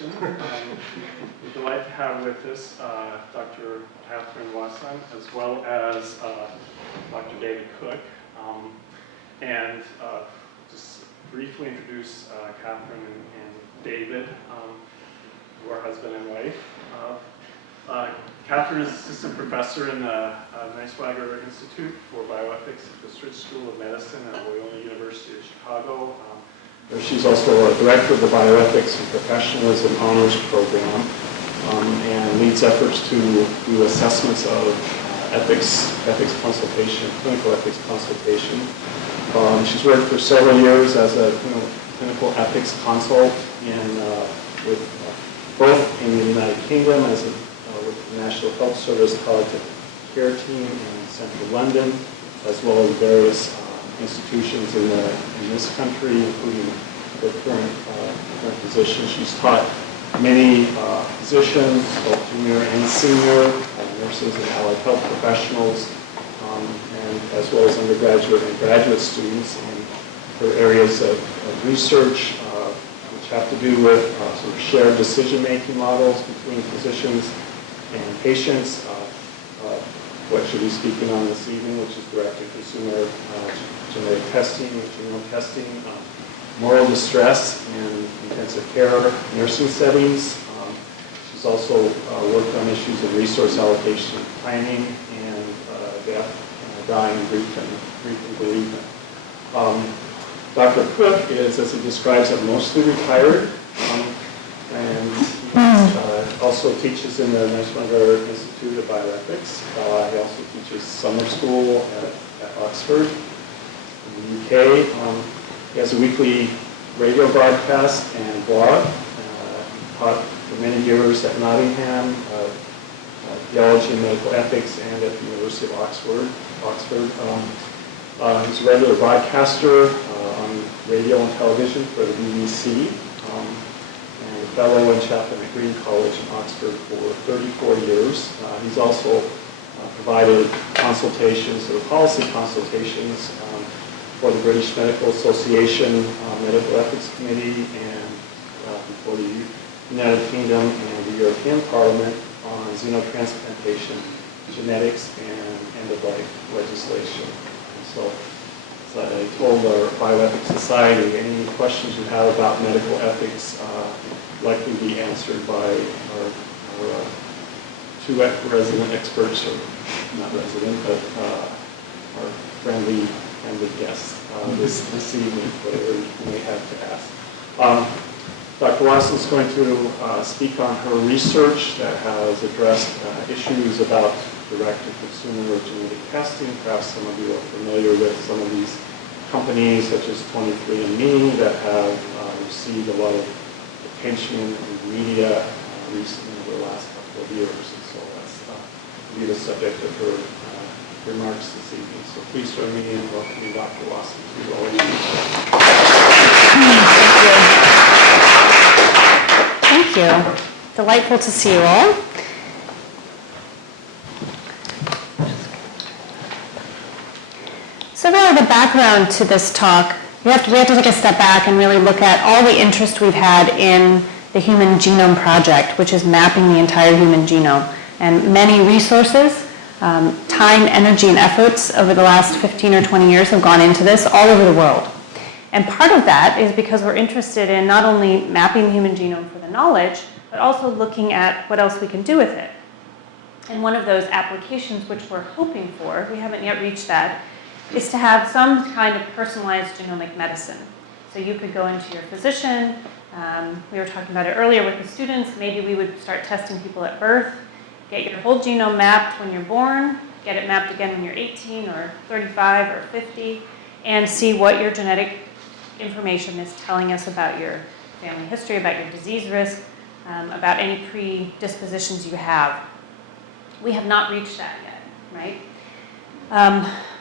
presentation. We're delighted to have with us Dr. Katherine Wasson, as well as Dr. David Cook. And just briefly introduce Katherine and David, who are husband and wife. Katherine is assistant professor in the Neiswager Institute for Bioethics at the Stritch School of Medicine at Loyola University of Chicago. She's also a director of the Bioethics and Professionalism Honors Program and leads efforts to do assessments of ethics consultation, clinical ethics consultation. She's worked for several years as a clinical ethics consult with both in the United Kingdom as with the National Health Service Palliative Care Team in central London, as well as various institutions in this country, including her current position. She's taught many physicians, both junior and senior, nurses and allied health professionals, and as well as undergraduate and graduate students in her areas of research, which have to do with sort of shared decision-making models between physicians and patients. What she'll be speaking on this evening, which is direct-to-consumer genetic testing, genome testing, moral distress in intensive care nursing settings. She's also worked on issues of resource allocation and planning and death, dying, grief, and bereavement. Dr. Cook is, as he describes it, mostly retired, and he also teaches in the Neiswager Institute of Bioethics. He also teaches summer school at Oxford in the UK. He has a weekly radio broadcast and blog. Taught for many years at Nottingham, theology and medical ethics, and at the University of Oxford. He's a regular broadcaster on radio and television for the BBC, and a fellow and chaplain at Green College in Oxford for 34 years. He's also provided consultations, or policy consultations, for the British Medical Association Medical Ethics Committee and for the United Kingdom and the European Parliament on xenotransplantation, genetics, and end-of-life legislation. And so, as I told our Bioethics Society, any questions you have about medical ethics likely be answered by our two resident experts, or not resident, but our friendly guests this evening, whatever you may have to ask. Dr. Wasson is going to speak on her research that has addressed issues about direct-to-consumer genetic testing. Perhaps some of you are familiar with some of these companies, such as 23andMe, that have received a lot of attention in the media recently over the last couple of years. And so that's will be the subject of her remarks this evening. So please join me in welcoming Dr. Wasson to OHU. Thank you. Delightful to see you all. So really the background to this talk, we have to take a step back and really look at all the interest we've had in the Human Genome Project, which is mapping the entire human genome. And many resources, time, energy, and efforts over the last 15 or 20 years have gone into this all over the world. And part of that is because we're interested in not only mapping the human genome for the knowledge, but also looking at what else we can do with it. And one of those applications which we're hoping for, we haven't yet reached that, is to have some kind of personalized genomic medicine. So you could go into your physician, we were talking about it earlier with the students, maybe we would start testing people at birth, get your whole genome mapped when you're born, get it mapped again when you're 18 or 35 or 50, and see what your genetic information is telling us about your family history, about your disease risk, about any predispositions you have. We have not reached that yet, right?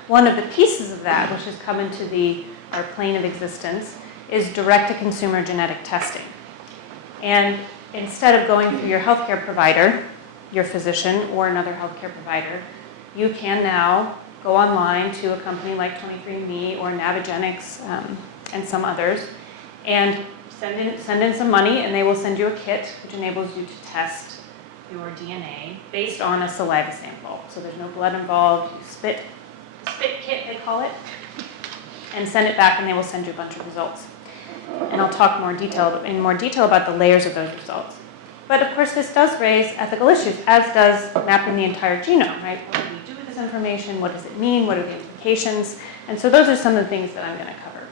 One of the pieces of that, which has come into our plane of existence, is direct-to-consumer genetic testing. And instead of going through your healthcare provider, your physician, or another healthcare provider, you can now go online to a company like 23andMe or Navigenics and some others, and send in some money, and they will send you a kit, which enables you to test your DNA based on a saliva sample. So there's no blood involved. You spit kit, they call it, and send it back, and they will send you a bunch of results. And I'll talk in more detail about the layers of those results. But of course, this does raise ethical issues, as does mapping the entire genome, right? What do we do with this information? What does it mean? What are the implications? And so those are some of the things that I'm going to cover.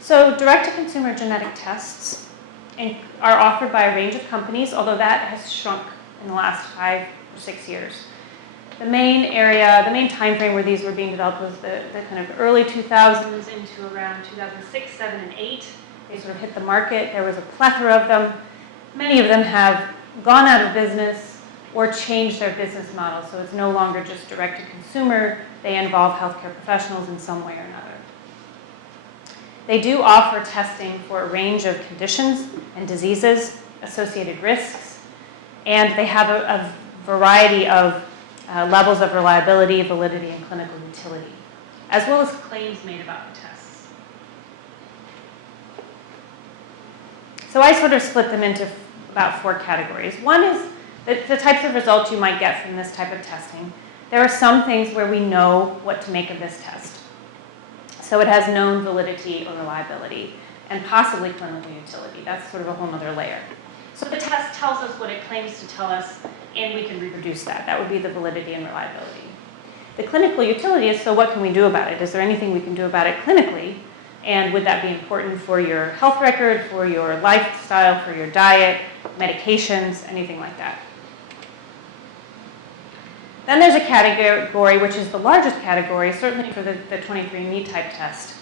So direct-to-consumer genetic tests are offered by a range of companies, although that has shrunk in the last 5 or 6 years. The main time frame where these were being developed was the kind of early 2000s into around 2006, 7, and 8. They sort of hit the market. There was a plethora of them. Many of them have gone out of business or changed their business model. So it's no longer just direct-to-consumer. They involve healthcare professionals in some way or another. They do offer testing for a range of conditions and diseases, associated risks, and they have a variety of levels of reliability, validity, and clinical utility, as well as claims made about the tests. So I sort of split them into about 4 categories. One is the types of results you might get from this type of testing. There are some things where we know what to make of this test. So it has known validity or reliability, and possibly clinical utility. That's sort of a whole other layer. So the test tells us what it claims to tell us, and we can reproduce that. That would be the validity and reliability. The clinical utility is, so what can we do about it? Is there anything we can do about it clinically? And would that be important for your health record, for your lifestyle, for your diet, medications, anything like that? Then there's a category, which is the largest category, certainly for the 23andMe type test,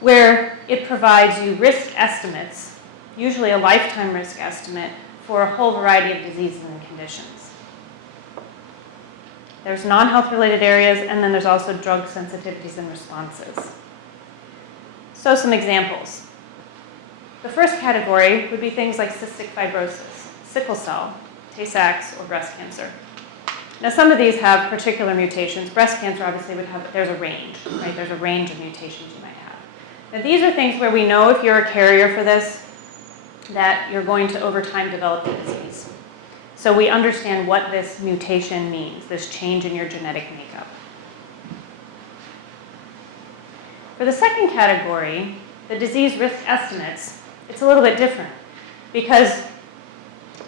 where it provides you risk estimates, usually a lifetime risk estimate, for a whole variety of diseases and conditions. There's non-health related areas, and then there's also drug sensitivities and responses. So some examples. The first category would be things like cystic fibrosis, sickle cell, Tay-Sachs, or breast cancer. Now, some of these have particular mutations. Breast cancer obviously there's a range, right? There's a range of mutations you might have. Now, these are things where we know if you're a carrier for this, that you're going to over time develop the disease. So we understand what this mutation means, this change in your genetic makeup. For the second category, the disease risk estimates, it's a little bit different because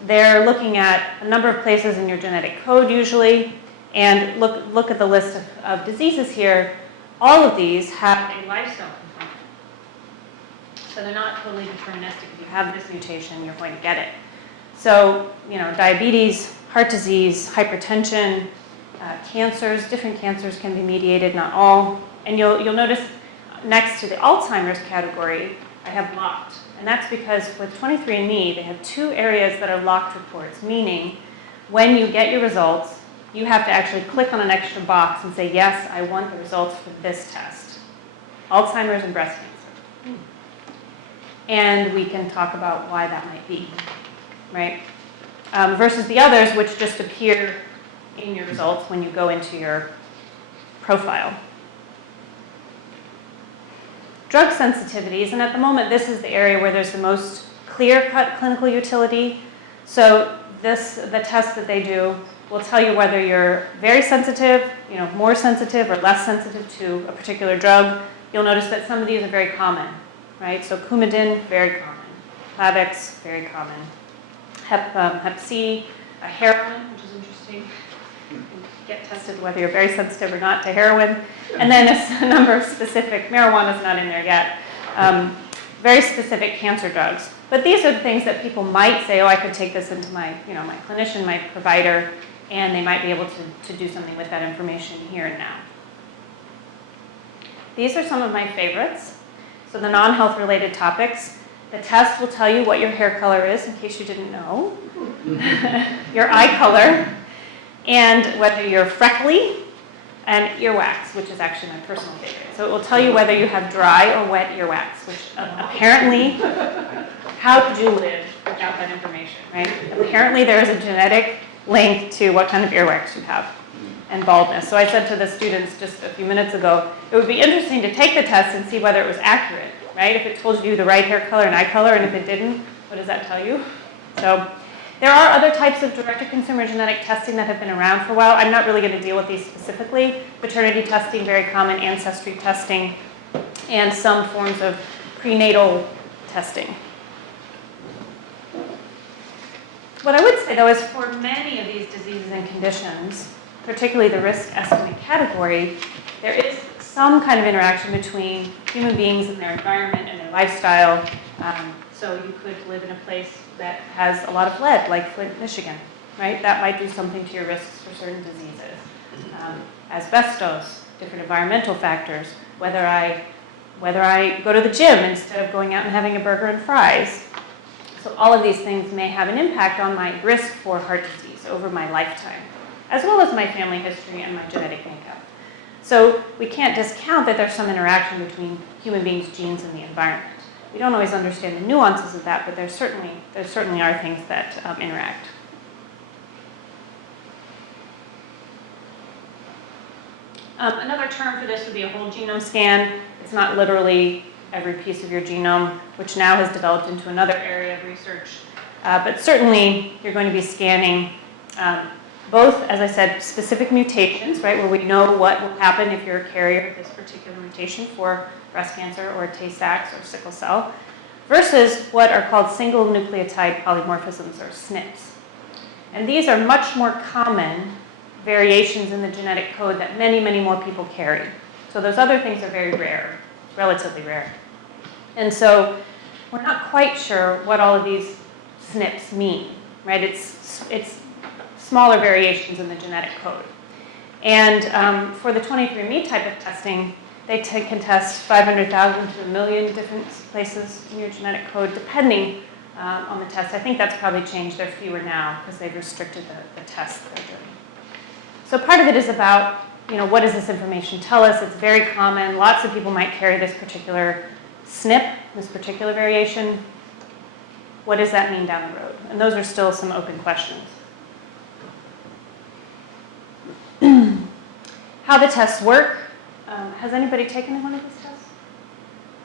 they're looking at a number of places in your genetic code usually, and look at the list of diseases here. All of these have a lifestyle component. So they're not totally deterministic. If you have this mutation, you're going to get it. So, diabetes, heart disease, hypertension, cancers, different cancers can be mediated, not all. And you'll notice next to the Alzheimer's category, I have locked. And that's because with 23andMe, they have 2 areas that are locked reports, meaning when you get your results, you have to actually click on an extra box and say, yes, I want the results for this test, Alzheimer's and breast cancer. And we can talk about why that might be, right? Versus the others, which just appear in your results when you go into your profile. Drug sensitivities, and at the moment this is the area where there's the most clear-cut clinical utility. So the test that they do will tell you whether you're very sensitive, more sensitive or less sensitive to a particular drug. You'll notice that some of these are very common, right? So Coumadin, very common. Plavix, very common. Hep C, heroin, which is interesting. You can get tested whether you're very sensitive or not to heroin. And then a number of specific, marijuana's not in there yet, very specific cancer drugs. But these are the things that people might say, oh, I could take this into my, my clinician, my provider, and they might be able to do something with that information here and now. These are some of my favorites. So the non-health related topics. The test will tell you what your hair color is, in case you didn't know, your eye color, and whether you're freckly, and earwax, which is actually my personal favorite. So it will tell you whether you have dry or wet earwax, which apparently, how could you live without that information, right? Apparently there is a genetic link to what kind of earwax you have. and baldness. So I said to the students just a few minutes ago, it would be interesting to take the test and see whether it was accurate, right? If it told you the right hair color and eye color, and if it didn't, what does that tell you? So there are other types of direct-to-consumer genetic testing that have been around for a while. I'm not really going to deal with these specifically. Paternity testing, very common, ancestry testing, and some forms of prenatal testing. What I would say, though, is for many of these diseases and conditions, particularly the risk estimate category, there is some kind of interaction between human beings and their environment and their lifestyle. So you could live in a place that has a lot of lead, like Flint, Michigan, right? That might do something to your risks for certain diseases. Asbestos, different environmental factors, whether I go to the gym instead of going out and having a burger and fries. So all of these things may have an impact on my risk for heart disease over my lifetime, as well as my family history and my genetic makeup. So we can't discount that there's some interaction between human beings' genes and the environment. We don't always understand the nuances of that, but there certainly are things that interact. Another term for this would be a whole genome scan. It's not literally every piece of your genome, which now has developed into another area of research. But certainly, you're going to be scanning both, as I said, specific mutations, right, where we know what will happen if you're a carrier of this particular mutation for breast cancer or Tay-Sachs or sickle cell, versus what are called single nucleotide polymorphisms, or SNPs. And these are much more common variations in the genetic code that many, many more people carry. So those other things are very rare, relatively rare. And so we're not quite sure what all of these SNPs mean, right? It's smaller variations in the genetic code. And for the 23andMe type of testing, they can test 500,000 to 1 million different places in your genetic code, depending on the test. I think that's probably changed. They're fewer now because they've restricted the tests that they're doing. So part of it is about, what does this information tell us? It's very common. Lots of people might carry this particular SNP, this particular variation. What does that mean down the road? And those are still some open questions. How the tests work. Has anybody taken one of these tests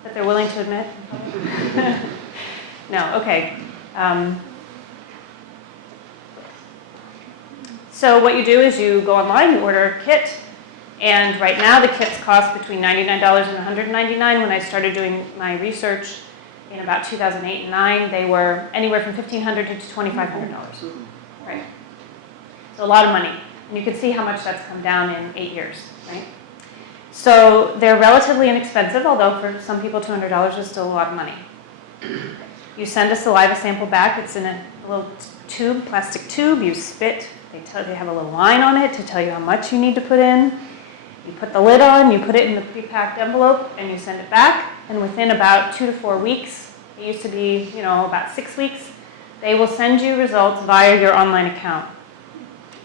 that they're willing to admit? No, okay. So what you do is you go online, you order a kit, and right now the kits cost between $99 and $199. When I started doing my research in about 2008 and 2009, they were anywhere from $1,500 to $2,500, right? So a lot of money. And you can see how much that's come down in 8 years, right? So they're relatively inexpensive, although for some people $200 is still a lot of money. You send a saliva sample back. It's in a little tube, plastic tube. You spit. They have a little line on it to tell you how much you need to put in. You put the lid on, you put it in the pre-packed envelope, and you send it back. And within about 2 to 4 weeks, it used to be, about 6 weeks, they will send you results via your online account.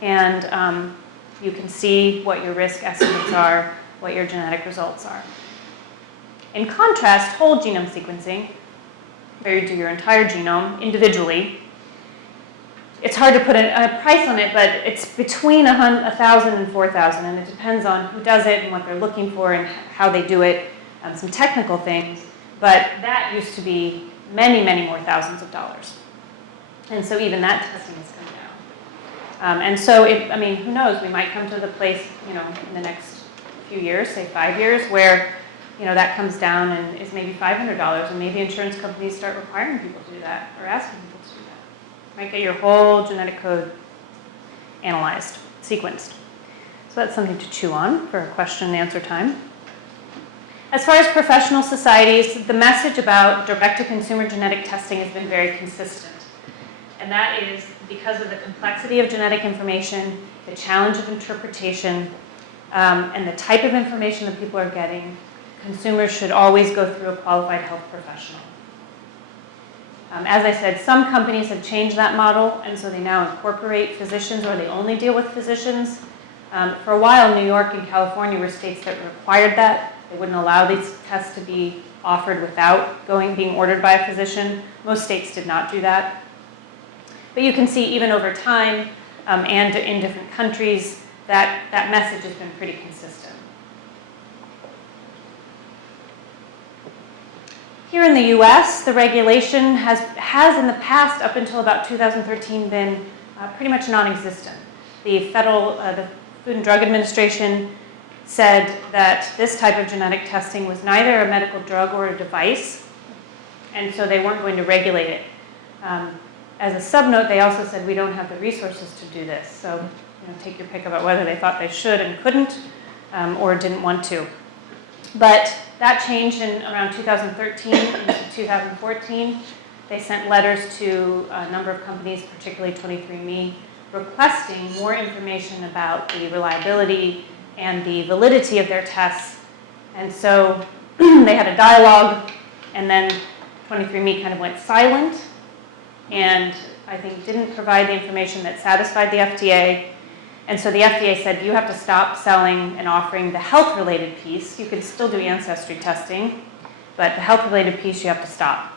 And you can see what your risk estimates are, what your genetic results are. In contrast, whole genome sequencing, where you do your entire genome individually, it's hard to put a price on it, but it's between 1,000 and 4,000, and it depends on who does it and what they're looking for and how they do it, some technical things. But that used to be many, many more thousands of dollars. And so even that testing has come down. And so, who knows? We might come to the place, in the next few years, say 5 years, where, that comes down and is maybe $500, and maybe insurance companies start requiring people to do that or asking people to do that. Right? Get your whole genetic code analyzed, sequenced. So that's something to chew on for question and answer time. As far as professional societies, the message about direct-to-consumer genetic testing has been very consistent. And that is because of the complexity of genetic information, the challenge of interpretation, and the type of information that people are getting, consumers should always go through a qualified health professional. As I said, some companies have changed that model, and so they now incorporate physicians, or they only deal with physicians. For a while, New York and California were states that required that. They wouldn't allow these tests to be offered without being ordered by a physician. Most states did not do that. But you can see even over time and in different countries that message has been pretty consistent. Here in the US, the regulation has in the past, up until about 2013, been pretty much non-existent. The Food and Drug Administration said that this type of genetic testing was neither a medical drug or a device, and so they weren't going to regulate it. As a subnote, they also said we don't have the resources to do this. So take your pick about whether they thought they should and couldn't, or didn't want to. But that changed in around 2013 into 2014. They sent letters to a number of companies, particularly 23andMe, requesting more information about the reliability and the validity of their tests. And so they had a dialogue, and then 23andMe kind of went silent, and I think didn't provide the information that satisfied the FDA. And so the FDA said, you have to stop selling and offering the health-related piece. You can still do ancestry testing, but the health-related piece you have to stop.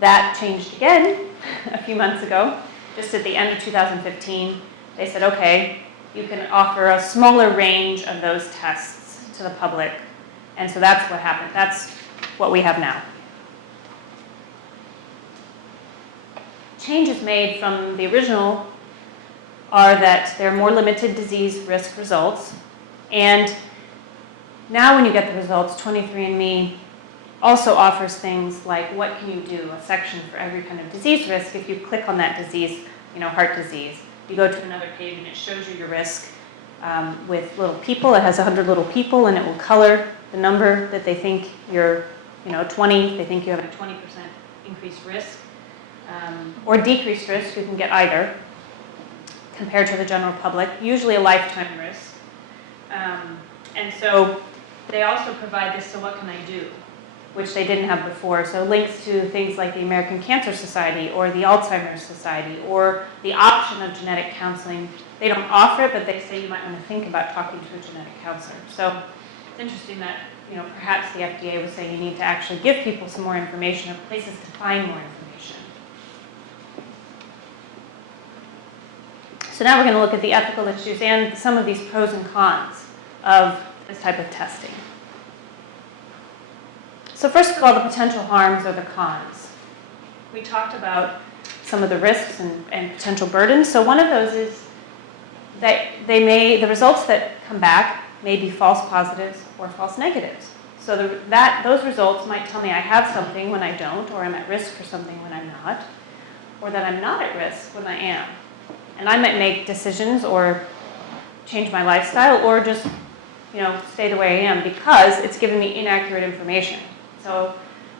That changed again a few months ago. Just at the end of 2015, they said, okay, you can offer a smaller range of those tests to the public. And so that's what happened. That's what we have now. Changes made from the original are that there are more limited disease risk results. And now when you get the results, 23andMe also offers things like, what can you do? A section for every kind of disease risk. If you click on that disease, heart disease, you go to another page and it shows you your risk with little people. It has 100 little people, and it will color the number that they think you're, 20, they think you have a 20% increased risk, or decreased risk. You can get either, compared to the general public, usually a lifetime risk. And so they also provide this, so what can I do? Which they didn't have before. So links to things like the American Cancer Society or the Alzheimer's Society or the option of genetic counseling. They don't offer it, but they say you might want to think about talking to a genetic counselor. So it's interesting that perhaps the FDA was saying you need to actually give people some more information or places to find more information. So now we're going to look at the ethical issues and some of these pros and cons of this type of testing. So first of all, the potential harms or the cons. We talked about some of the risks and potential burdens. So one of those is that the results that come back may be false positives or false negatives. So those results might tell me I have something when I don't, or I'm at risk for something when I'm not, or that I'm not at risk when I am. And I might make decisions or change my lifestyle or just stay the way I am because it's given me inaccurate information. So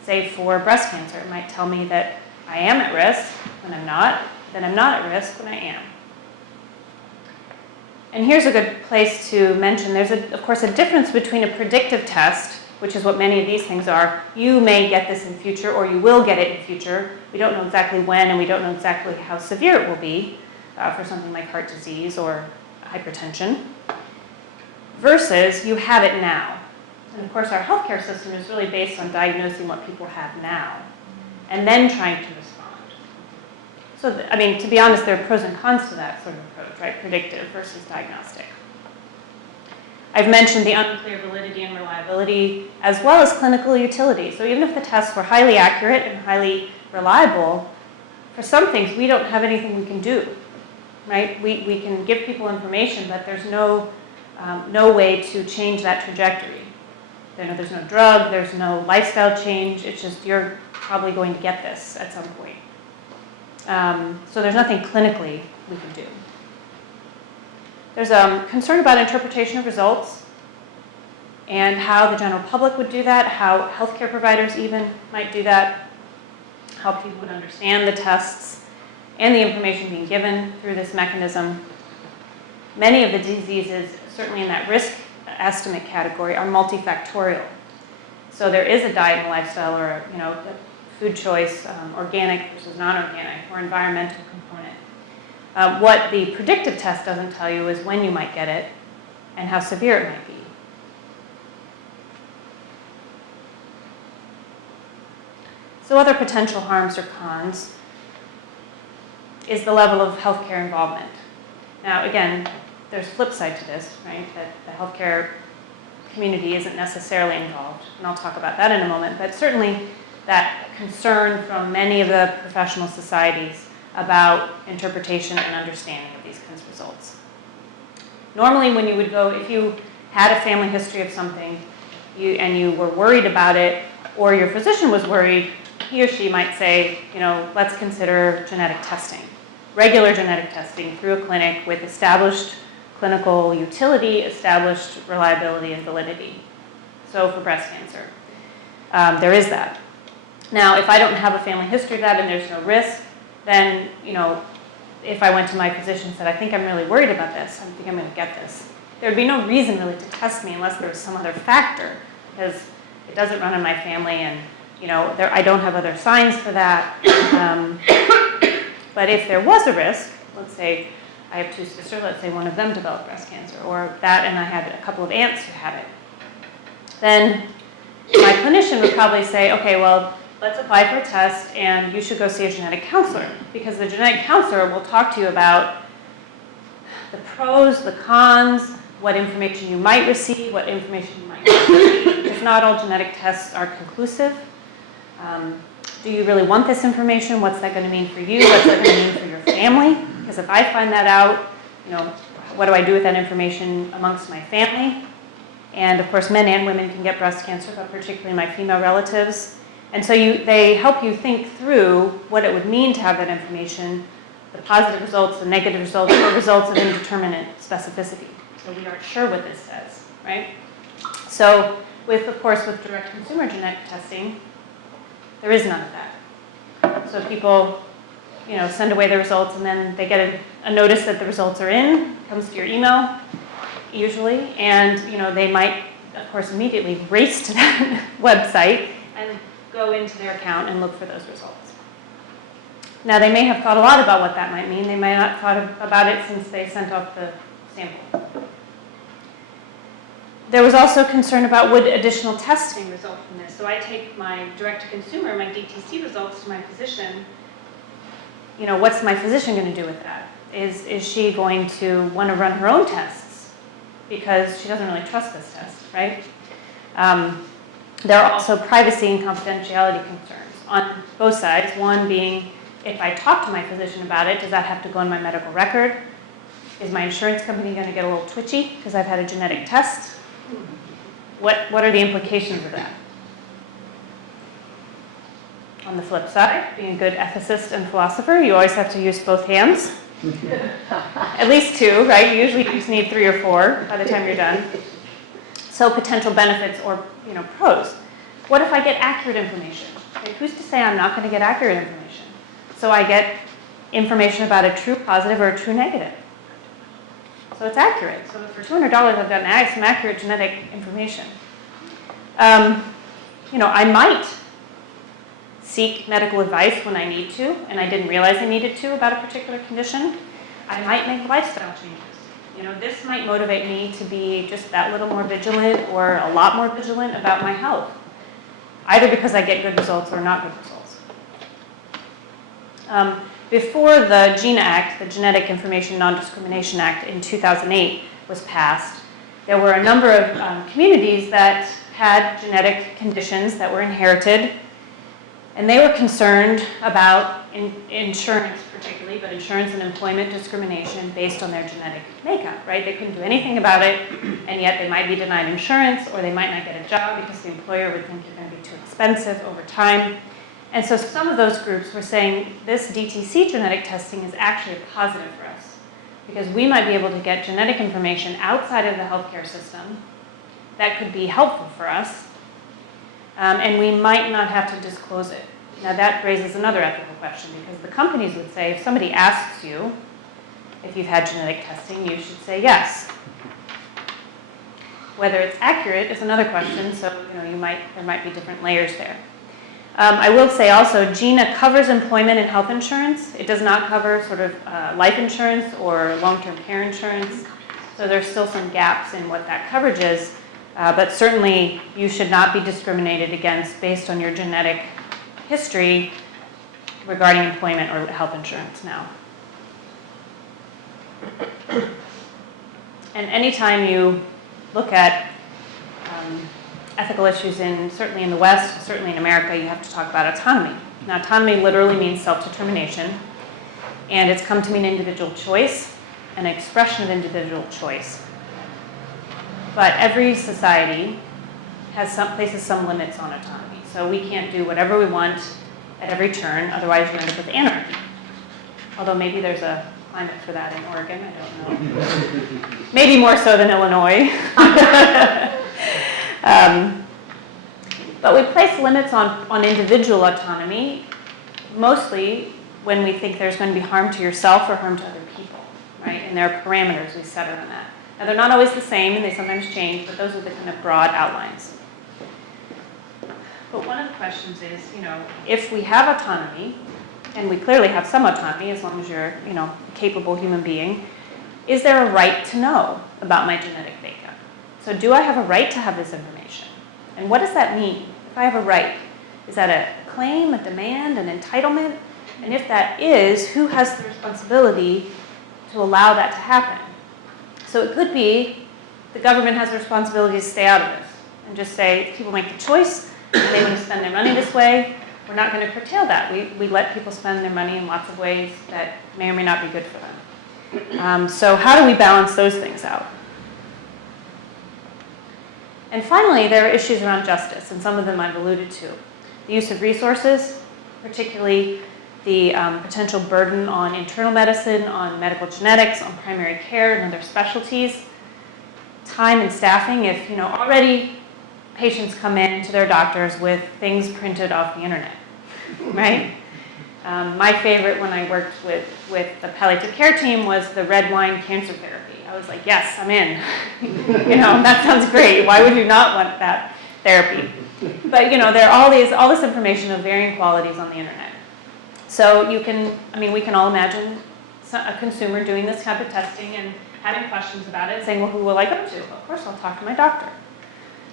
say for breast cancer, it might tell me that I am at risk when I'm not, that I'm not at risk when I am. And here's a good place to mention, there's of course a difference between a predictive test, which is what many of these things are. You may get this in future, or you will get it in future. We don't know exactly when, and we don't know exactly how severe it will be for something like heart disease or hypertension, versus you have it now. And of course, our healthcare system is really based on diagnosing what people have now and then trying to respond. So, to be honest, there are pros and cons to that sort of approach, right? Predictive versus diagnostic. I've mentioned the unclear validity and reliability, as well as clinical utility. So even if the tests were highly accurate and highly reliable, for some things, we don't have anything we can do, right? We can give people information, but there's no way to change that trajectory. There's no drug, there's no lifestyle change. It's just you're probably going to get this at some point. So there's nothing clinically we can do. There's concern about interpretation of results and how the general public would do that, how healthcare providers even might do that, how people would understand the tests and the information being given through this mechanism. Many of the diseases, certainly in that risk estimate category, are multifactorial. So there is a diet and lifestyle, or a food choice, organic versus non-organic, or environmental component. What the predictive test doesn't tell you is when you might get it and how severe it might be. So other potential harms or cons is the level of healthcare involvement. Now again, there's a flip side to this, right? That the healthcare community isn't necessarily involved, and I'll talk about that in a moment, but certainly that concern from many of the professional societies about interpretation and understanding of these kinds of results. Normally when you would go, if you had a family history of something and you were worried about it, or your physician was worried, he or she might say, let's consider genetic testing. Regular genetic testing through a clinic with established clinical utility, established reliability and validity. So for breast cancer, there is that. Now, if I don't have a family history of that and there's no risk, then, if I went to my physician and said, I think I'm really worried about this, I think I'm going to get this, there would be no reason really to test me unless there was some other factor, because it doesn't run in my family and, I don't have other signs for that. But if there was a risk, let's say I have two sisters, let's say one of them developed breast cancer, or that and I had a couple of aunts who had it, then my clinician would probably say, okay, well, let's apply for a test and you should go see a genetic counselor, because the genetic counselor will talk to you about the pros, the cons, what information you might receive, what information you might not receive, because not all genetic tests are conclusive. Do you really want this information? What's that going to mean for you? What's that going to mean for your family? Because if I find that out, what do I do with that information amongst my family? And of course, men and women can get breast cancer, but particularly my female relatives. And so they help you think through what it would mean to have that information, the positive results, the negative results, or results of indeterminate specificity. So we aren't sure what this says, right? So of course, with direct consumer genetic testing, there is none of that. So people, send away the results and then they get a notice that the results are in, comes to your email, usually, and they might, of course, immediately race to that website and go into their account and look for those results. Now, they may have thought a lot about what that might mean. They may not have thought about it since they sent off the sample. There was also concern about would additional testing result from this. So I take my direct-to-consumer, my DTC results to my physician. What's my physician going to do with that? Is she going to want to run her own tests because she doesn't really trust this test, right? There are also privacy and confidentiality concerns on both sides. One being, if I talk to my physician about it, does that have to go in my medical record? Is my insurance company going to get a little twitchy because I've had a genetic test? What are the implications of that? On the flip side, being a good ethicist and philosopher, you always have to use both hands. At least two, right? You usually just need 3 or 4 by the time you're done. So potential benefits or pros. What if I get accurate information? Like, who's to say I'm not going to get accurate information? So I get information about a true positive or a true negative. So it's accurate. So for $200, I've gotten some accurate genetic information. I might seek medical advice when I need to, and I didn't realize I needed to about a particular condition. I might make lifestyle changes. This might motivate me to be just that little more vigilant or a lot more vigilant about my health, either because I get good results or not good results. Before the GINA Act, the Genetic Information Non-Discrimination Act in 2008 was passed, there were a number of communities that had genetic conditions that were inherited, and they were concerned about insurance particularly, but insurance and employment discrimination based on their genetic makeup, right? They couldn't do anything about it, and yet they might be denied insurance, or they might not get a job because the employer would think you're going to be too expensive over time. And so some of those groups were saying this DTC genetic testing is actually a positive for us, because we might be able to get genetic information outside of the healthcare system that could be helpful for us, and we might not have to disclose it. Now that raises another ethical question, because the companies would say if somebody asks you if you've had genetic testing, you should say yes. Whether it's accurate is another question, so there might be different layers there. I will say also, GINA covers employment and health insurance. It does not cover sort of life insurance or long-term care insurance. So there's still some gaps in what that coverage is. But certainly, you should not be discriminated against based on your genetic history regarding employment or health insurance now. And anytime you look at ethical issues certainly in the West, certainly in America, you have to talk about autonomy. Now, autonomy literally means self-determination, and it's come to mean individual choice, an expression of individual choice. But every society places some limits on autonomy. So we can't do whatever we want at every turn, otherwise you end up with anarchy. Although maybe there's a climate for that in Oregon, I don't know. Maybe more so than Illinois. But we place limits on individual autonomy, mostly when we think there's going to be harm to yourself or harm to other people, right? And there are parameters we set around that. Now, they're not always the same, and they sometimes change, but those are the kind of broad outlines. But one of the questions is, if we have autonomy, and we clearly have some autonomy as long as you're, a capable human being, is there a right to know about my genetic makeup? So do I have a right to have this information? And what does that mean? If I have a right, is that a claim, a demand, an entitlement? And if that is, who has the responsibility to allow that to happen? So it could be the government has the responsibility to stay out of this and just say, people make the choice, and they want to spend their money this way. We're not going to curtail that. We let people spend their money in lots of ways that may or may not be good for them. So how do we balance those things out? And finally, there are issues around justice, and some of them I've alluded to. The use of resources, particularly the potential burden on internal medicine, on medical genetics, on primary care and other specialties, time and staffing. If already patients come in to their doctors with things printed off the internet, right? My favorite when I worked with the palliative care team was the red wine cancer therapy. I was like, yes, I'm in. That sounds great. Why would you not want that therapy? But there are all this information of varying qualities on the internet. So we can all imagine a consumer doing this type of testing and having questions about it, saying, well, who will I go to? Well, of course, I'll talk to my doctor.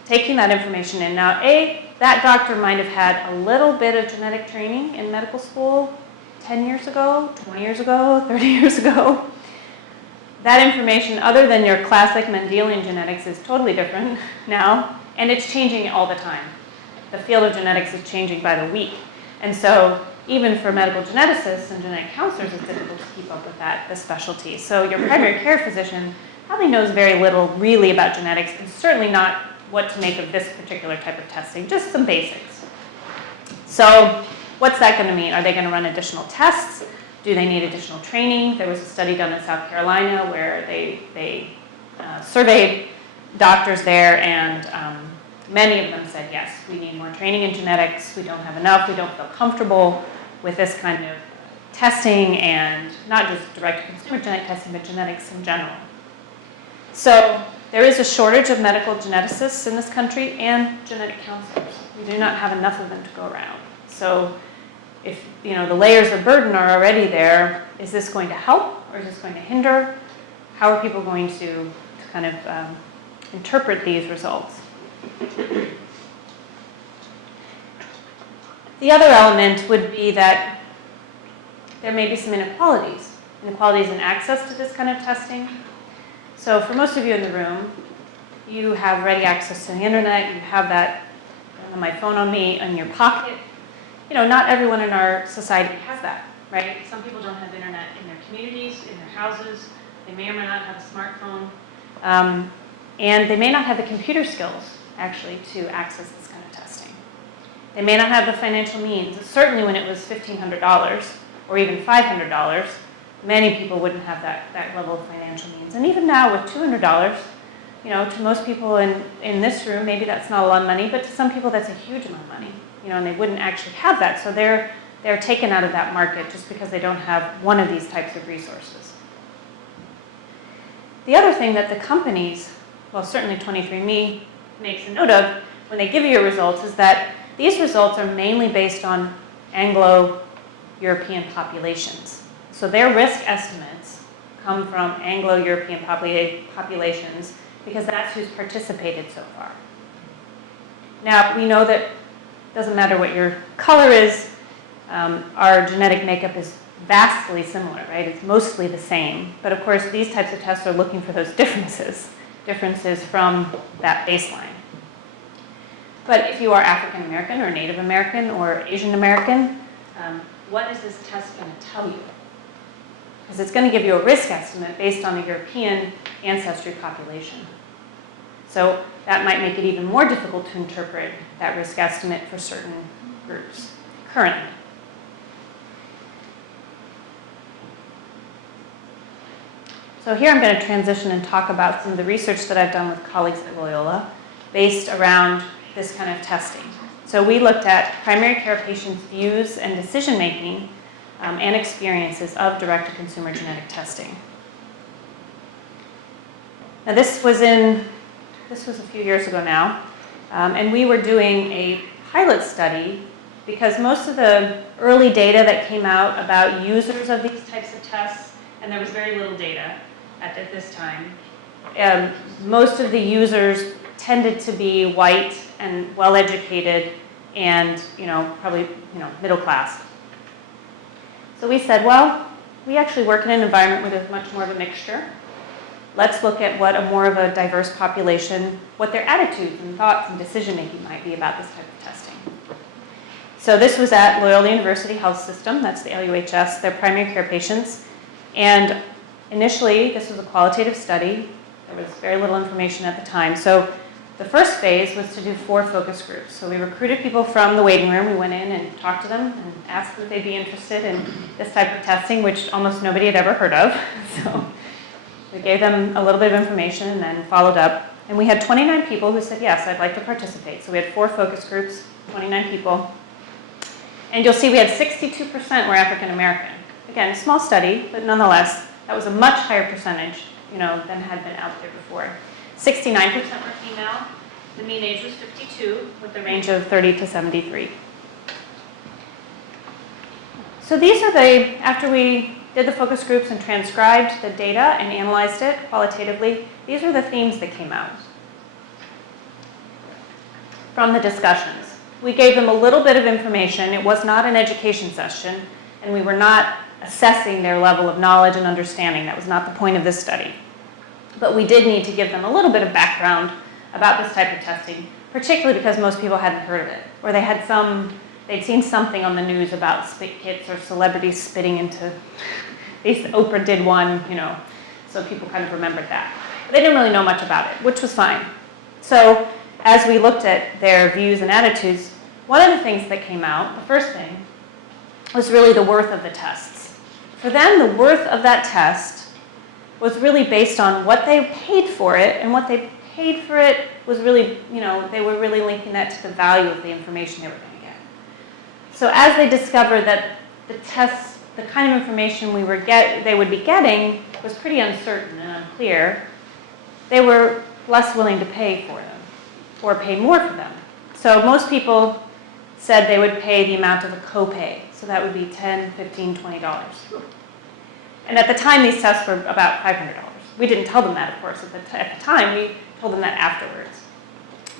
Taking that information in. Now, that doctor might have had a little bit of genetic training in medical school 10 years ago, 20 years ago, 30 years ago. That information, other than your classic Mendelian genetics, is totally different now, and it's changing all the time. The field of genetics is changing by the week. And so even for medical geneticists and genetic counselors, it's difficult to keep up with the specialty. So your primary care physician probably knows very little really about genetics, and certainly not what to make of this particular type of testing, just some basics. So what's that going to mean? Are they going to run additional tests? Do they need additional training? There was a study done in South Carolina where they surveyed doctors there, and many of them said, yes, we need more training in genetics. We don't have enough. We don't feel comfortable with this kind of testing, and not just direct-to-consumer genetic testing, but genetics in general. So there is a shortage of medical geneticists in this country and genetic counselors. We do not have enough of them to go around. So if the layers of burden are already there, is this going to help or is this going to hinder? How are people going to kind of interpret these results? The other element would be that there may be some inequalities in access to this kind of testing. So for most of you in the room, you have ready access to the internet. You have that, my phone on me, in your pocket. Not everyone in our society has that, right? Some people don't have internet in their communities, in their houses. They may or may not have a smartphone. And they may not have the computer skills, actually, to access this kind of testing. They may not have the financial means. Certainly when it was $1,500 or even $500, many people wouldn't have that level of financial means. And even now with $200, to most people in this room, maybe that's not a lot of money, but to some people that's a huge amount of money, and they wouldn't actually have that. So they're taken out of that market just because they don't have one of these types of resources. The other thing that the companies, well, certainly 23andMe makes a note of when they give you your results, is that these results are mainly based on Anglo-European populations. So their risk estimates come from Anglo-European populations because that's who's participated so far. Now, we know that it doesn't matter what your color is, our genetic makeup is vastly similar, right? It's mostly the same. But of course, these types of tests are looking for those differences from that baseline. But if you are African American or Native American or Asian American, what is this test going to tell you? Because it's going to give you a risk estimate based on a European ancestry population. So that might make it even more difficult to interpret that risk estimate for certain groups currently. So here I'm going to transition and talk about some of the research that I've done with colleagues at Loyola based around this kind of testing. So we looked at primary care patients' views and decision-making and experiences of direct-to-consumer genetic testing. Now this was a few years ago now, and we were doing a pilot study because most of the early data that came out about users of these types of tests, and there was very little data at this time, most of the users tended to be white and well-educated and probably middle class. So we said, well, we actually work in an environment where there's much more of a mixture. Let's look at what more of a diverse population, what their attitudes and thoughts and decision-making might be about this type of testing. So this was at Loyola University Health System, that's the LUHS, their primary care patients. And initially, this was a qualitative study. There was very little information at the time. So the first phase was to do 4 focus groups. So we recruited people from the waiting room. We went in and talked to them and asked them if they'd be interested in this type of testing, which almost nobody had ever heard of. So we gave them a little bit of information and then followed up. And we had 29 people who said, yes, I'd like to participate. So we had 4 focus groups, 29 people. And you'll see we had 62% were African American. Again, a small study, but nonetheless, that was a much higher percentage than had been out there before. 69% were female. The mean age was 52, with a range of 30 to 73. So these are after we did the focus groups and transcribed the data and analyzed it qualitatively, these are the themes that came out from the discussions. We gave them a little bit of information. It was not an education session, and we were not assessing their level of knowledge and understanding. That was not the point of this study. But we did need to give them a little bit of background about this type of testing, particularly because most people hadn't heard of it, or they'd seen something on the news about spit kits or celebrities spitting into, at least Oprah did one, so people kind of remembered that. But they didn't really know much about it, which was fine. So as we looked at their views and attitudes, one of the things that came out, the first thing, was really the worth of the tests. For them, the worth of that test was really based on what they paid for it, and what they paid for it was really, they were really linking that to the value of the information they were going to get. So as they discovered that the tests, the kind of information they would be getting was pretty uncertain and unclear, they were less willing to pay for them, or pay more for them. So most people said they would pay the amount of a copay. So that would be $10, $15, $20. And at the time, these tests were about $500. We didn't tell them that, of course, at the time. We told them that afterwards.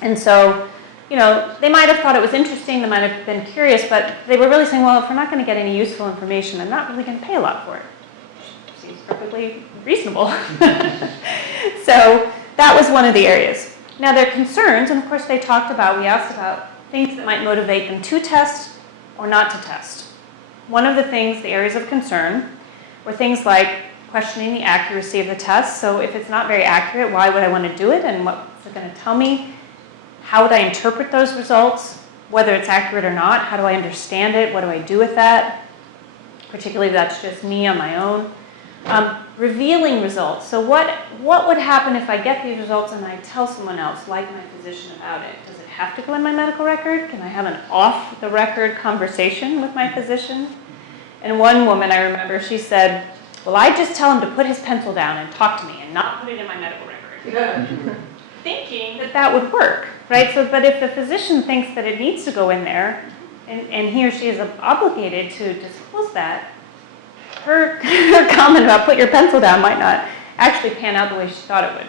And so, they might have thought it was interesting. They might have been curious, but they were really saying, well, if we're not going to get any useful information, I'm not really going to pay a lot for it. Seems perfectly reasonable. So that was one of the areas. Now, their concerns, and of course, we asked about things that might motivate them to test or not to test. One of the areas of concern, were things like questioning the accuracy of the test. So if it's not very accurate, why would I want to do it? And what's it going to tell me? How would I interpret those results? Whether it's accurate or not, how do I understand it? What do I do with that? Particularly if that's just me on my own. Revealing results. So what would happen if I get these results and I tell someone else, like my physician, about it? Does it have to go in my medical record? Can I have an off-the-record conversation with my physician? And one woman, I remember, she said, well, I just tell him to put his pencil down and talk to me and not put it in my medical record. Thinking that would work, right? So, but if the physician thinks that it needs to go in there, and he or she is obligated to disclose that, her comment about put your pencil down might not actually pan out the way she thought it would.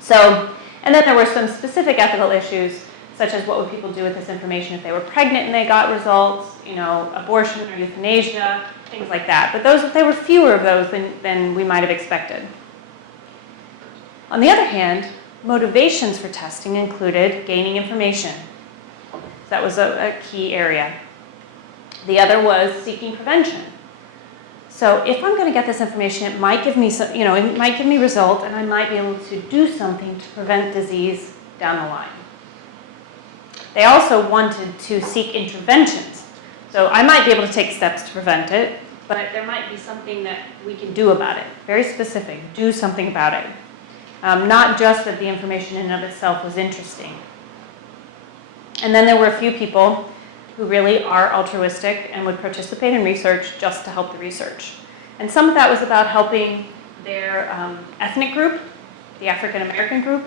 So, and then there were some specific ethical issues such as what would people do with this information if they were pregnant and they got results, abortion or euthanasia, things like that. But there were fewer of those than we might have expected. On the other hand, motivations for testing included gaining information. So that was a key area. The other was seeking prevention. So if I'm going to get this information, it might give me it might give me result, and I might be able to do something to prevent disease down the line. They also wanted to seek interventions. So I might be able to take steps to prevent it, but there might be something that we can do about it. Very specific, do something about it. Not just that the information in and of itself was interesting. And then there were a few people who really are altruistic and would participate in research just to help the research. And some of that was about helping their ethnic group, the African American group.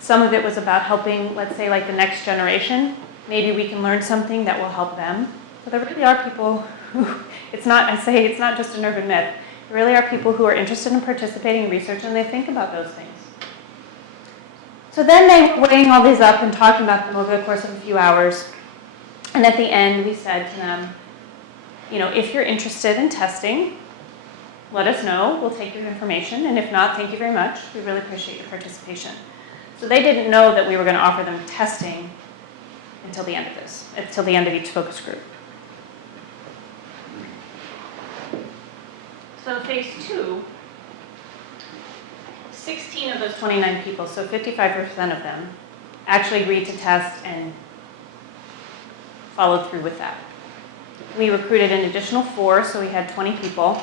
Some of it was about helping, let's say, like the next generation. Maybe we can learn something that will help them. So there really are people who, it's not just an urban myth. There really are people who are interested in participating in research, and they think about those things. So then they were weighing all these up and talking about them over the course of a few hours. And at the end, we said to them, if you're interested in testing, let us know. We'll take your information. And if not, thank you very much. We really appreciate your participation. So they didn't know that we were going to offer them testing until the end of each focus group. So phase 2, 16 of those 29 people, so 55% of them, actually agreed to test and followed through with that. We recruited an additional 4, so we had 20 people,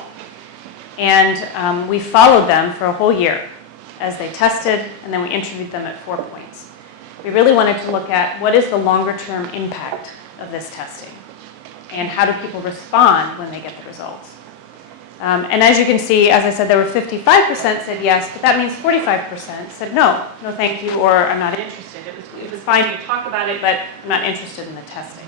and we followed them for a whole year as they tested, and then we interviewed them at 4 points. We really wanted to look at what is the longer-term impact of this testing, and how do people respond when they get the results. And as you can see, as I said, there were 55% said yes, but that means 45% said no thank you, or I'm not interested. It was fine to talk about it, but I'm not interested in the testing.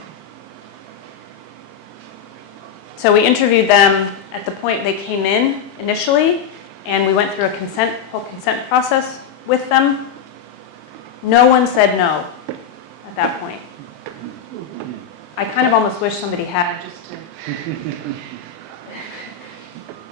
So we interviewed them at the point they came in initially, and we went through a whole consent process with them. No one said no at that point. I kind of almost wish somebody had, just to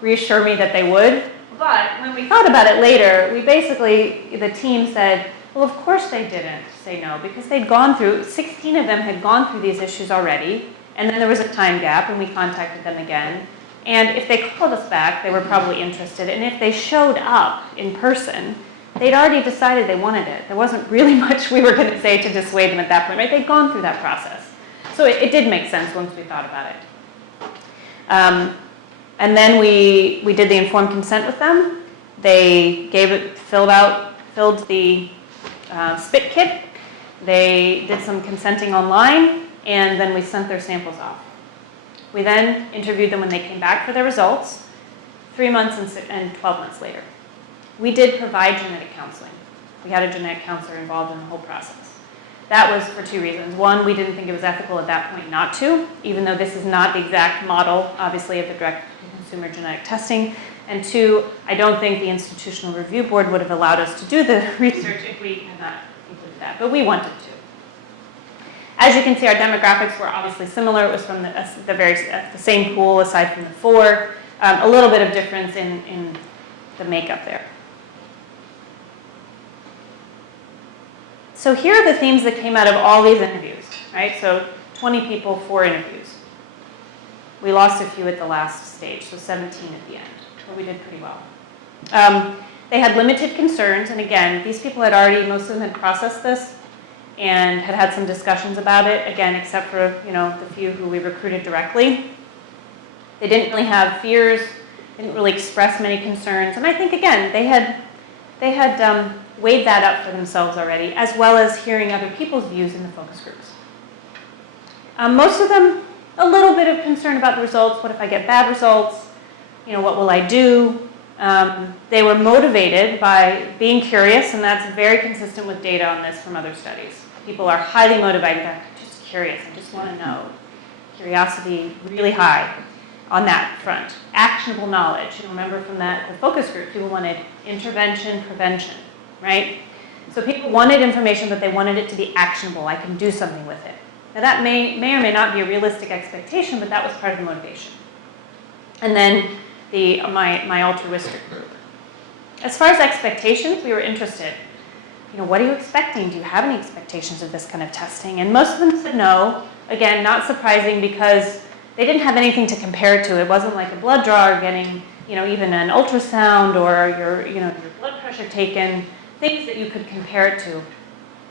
reassure me that they would. But when we thought about it later, the team said, well, of course they didn't say no, because 16 of them had gone through these issues already, and then there was a time gap, and we contacted them again. And if they called us back, they were probably interested. And if they showed up in person, they'd already decided they wanted it. There wasn't really much we were going to say to dissuade them at that point, right? They'd gone through that process. So it did make sense once we thought about it. And then we did the informed consent with them. They filled the spit kit. They did some consenting online, and then we sent their samples off. We then interviewed them when they came back for their results, 3 months and 12 months later. We did provide genetic counseling. We had a genetic counselor involved in the whole process. That was for 2 reasons. One, we didn't think it was ethical at that point not to, even though this is not the exact model, obviously, of the direct-to-consumer genetic testing. And 2, I don't think the Institutional Review Board would have allowed us to do the research if we had not included that, but we wanted to. As you can see, our demographics were obviously similar. It was from the same pool, aside from the 4. A little bit of difference in the makeup there. So here are the themes that came out of all these interviews, right? So 20 people, 4 interviews. We lost a few at the last stage, so 17 at the end, but we did pretty well. They had limited concerns, and again, these people most of them had processed this and had some discussions about it, again, except for the few who we recruited directly. They didn't really have fears, didn't really express many concerns, and I think, again, they had weighed that up for themselves already, as well as hearing other people's views in the focus groups. Most of them, a little bit of concern about the results. What if I get bad results? What will I do? They were motivated by being curious, and that's very consistent with data on this from other studies. People are highly motivated. They're just curious. I just want to know. Curiosity really high on that front. Actionable knowledge. Remember from the focus group, people wanted intervention, prevention, right? So people wanted information, but they wanted it to be actionable. I can do something with it. Now that may or may not be a realistic expectation, but that was part of the motivation. And then my altruistic group. As far as expectations, we were interested. What are you expecting? Do you have any expectations of this kind of testing? And most of them said no. Again, not surprising because they didn't have anything to compare it to. It wasn't like a blood draw or getting, even an ultrasound or your blood pressure taken, things that you could compare it to.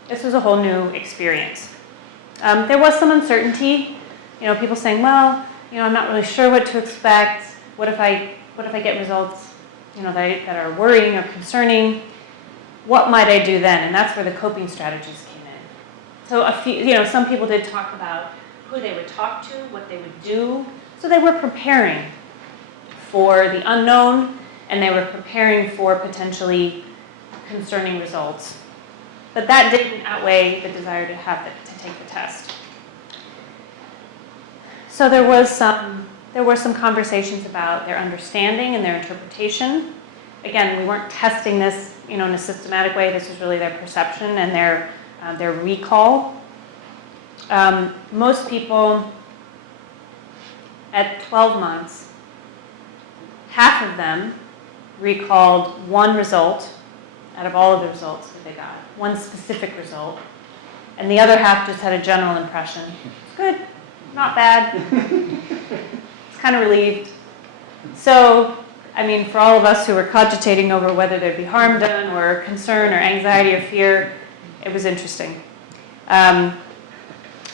This was a whole new experience. There was some uncertainty. People saying, well, I'm not really sure what to expect. What if I get results, that are worrying or concerning? What might I do then? And that's where the coping strategies came in. So some people did talk about who they would talk to, what they would do. So they were preparing for the unknown, and they were preparing for potentially concerning results. But that didn't outweigh the desire to take the test. So there were some conversations about their understanding and their interpretation. Again, we weren't testing this, in a systematic way. This was really their perception and their recall. Most people at 12 months, half of them recalled one result out of all of the results that they got, one specific result, and the other half just had a general impression. It's good, not bad. It's kind of relieved. So, for all of us who were cogitating over whether there'd be harm done or concern or anxiety or fear, it was interesting.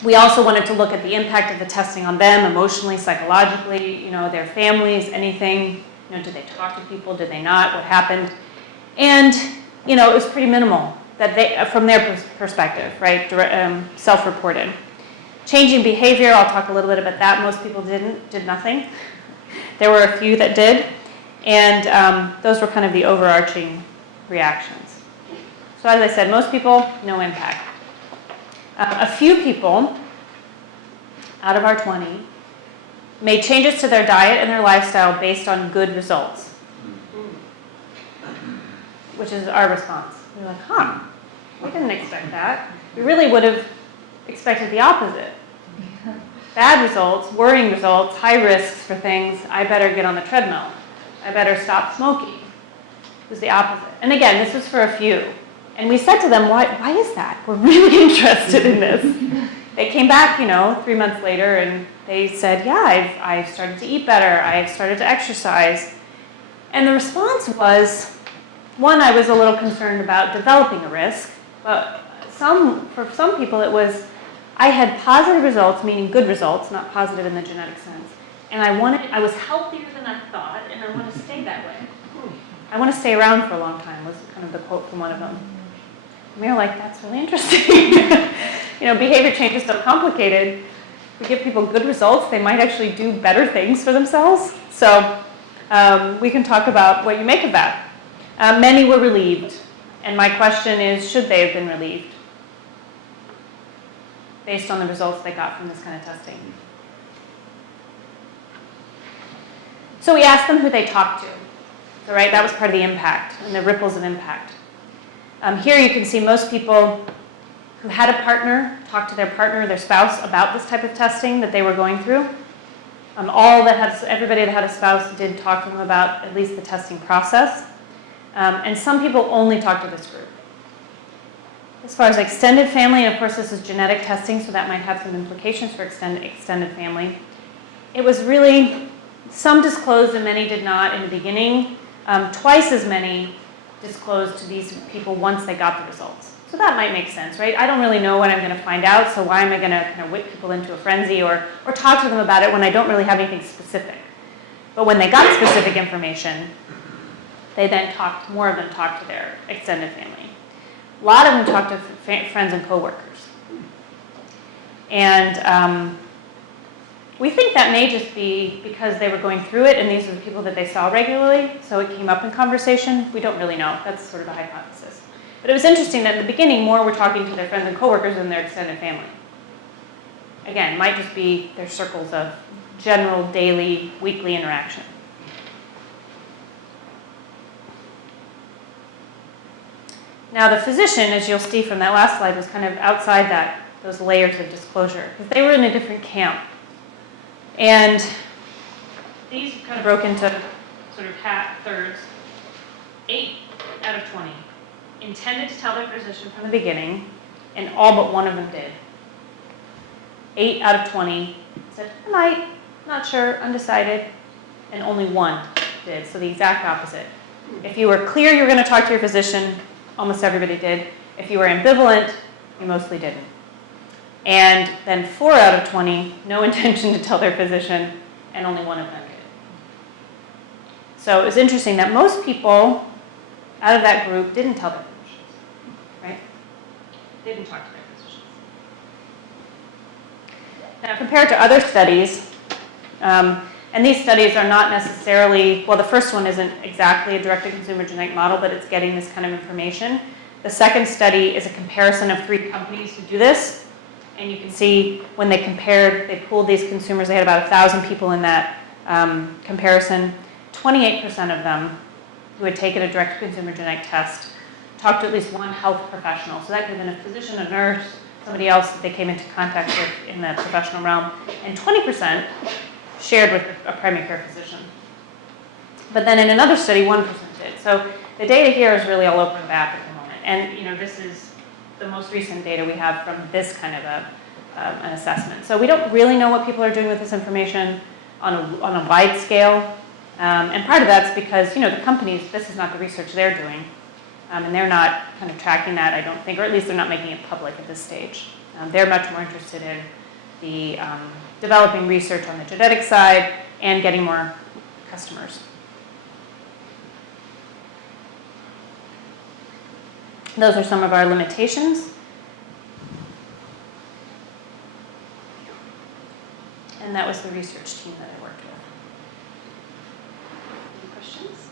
We also wanted to look at the impact of the testing on them emotionally, psychologically, their families, anything. Did they talk to people? Did they not? What happened? And, it was pretty minimal that from their perspective, right? Self-reported. Changing behavior, I'll talk a little bit about that. Most people did nothing. There were a few that did. And those were kind of the overarching reactions. So as I said, most people, no impact. A few people out of our 20 made changes to their diet and their lifestyle based on good results, which is our response. We're like, we didn't expect that. We really would have expected the opposite. Bad results, worrying results, high risks for things, I better get on the treadmill. I better stop smoking. It was the opposite. And again, this was for a few. And we said to them, why is that? We're really interested in this. They came back, 3 months later, and they said, yeah, I've started to eat better. I've started to exercise. And the response was, one, I was a little concerned about developing a risk. But for some people, it was, I had positive results, meaning good results, not positive in the genetic sense. And I was healthier than I thought, and I want to stay that way. I want to stay around for a long time, was kind of the quote from one of them. And we were like, that's really interesting. Behavior change is so complicated. We give people good results, they might actually do better things for themselves. So we can talk about what you make of that. Many were relieved. And my question is, should they have been relieved based on the results they got from this kind of testing? So we asked them who they talked to. So, right, that was part of the impact and the ripples of impact. Here you can see most people who had a partner talk to their partner or their spouse about this type of testing that they were going through. Everybody that had a spouse did talk to them about at least the testing process. And some people only talked to this group. As far as extended family, and of course this is genetic testing, so that might have some implications for extended family. It was really, some disclosed and many did not in the beginning. Twice as many disclosed to these people once they got the results. So that might make sense, right? I don't really know what I'm going to find out, so why am I going to kind of whip people into a frenzy or talk to them about it when I don't really have anything specific? But when they got specific information, more of them talked to their extended family. A lot of them talked to friends and coworkers. And we think that may just be because they were going through it and these are the people that they saw regularly, so it came up in conversation. We don't really know. That's sort of a hypothesis. But it was interesting that in the beginning, more were talking to their friends and coworkers than their extended family. Again, might just be their circles of general, daily, weekly interaction. Now the physician, as you'll see from that last slide, was kind of outside those layers of disclosure, because they were in a different camp. And these kind of broke into sort of half thirds. 8 out of 20 intended to tell their physician from the beginning, and all but one of them did. 8 out of 20 said, I might, not sure, undecided, and only one did, so the exact opposite. If you were clear you were going to talk to your physician, almost everybody did. If you were ambivalent, you mostly didn't. And then 4 out of 20, no intention to tell their physician, and only one of them did. So it was interesting that most people out of that group didn't tell their physicians, right? Didn't talk to their physicians. Now, compared to other studies, and these studies are not necessarily, well, the first one isn't exactly a direct-to-consumer genetic model, but it's getting this kind of information. The second study is a comparison of 3 companies who do this. And you can see when they compared, they pooled these consumers, they had about 1,000 people in that comparison. 28% of them who had taken a direct-to-consumer genetic test talked to at least one health professional. So that could have been a physician, a nurse, somebody else that they came into contact with in the professional realm. And 20% shared with a primary care physician. But then in another study, 1% did. So the data here is really all over the map at the moment. And this is the most recent data we have from this kind of an assessment. So we don't really know what people are doing with this information on a wide scale. And part of that's because, the companies, this is not the research they're doing. And they're not kind of tracking that, I don't think, or at least they're not making it public at this stage. They're much more interested in the developing research on the genetic side and getting more customers. Those are some of our limitations. And that was the research team that I worked with. Any questions?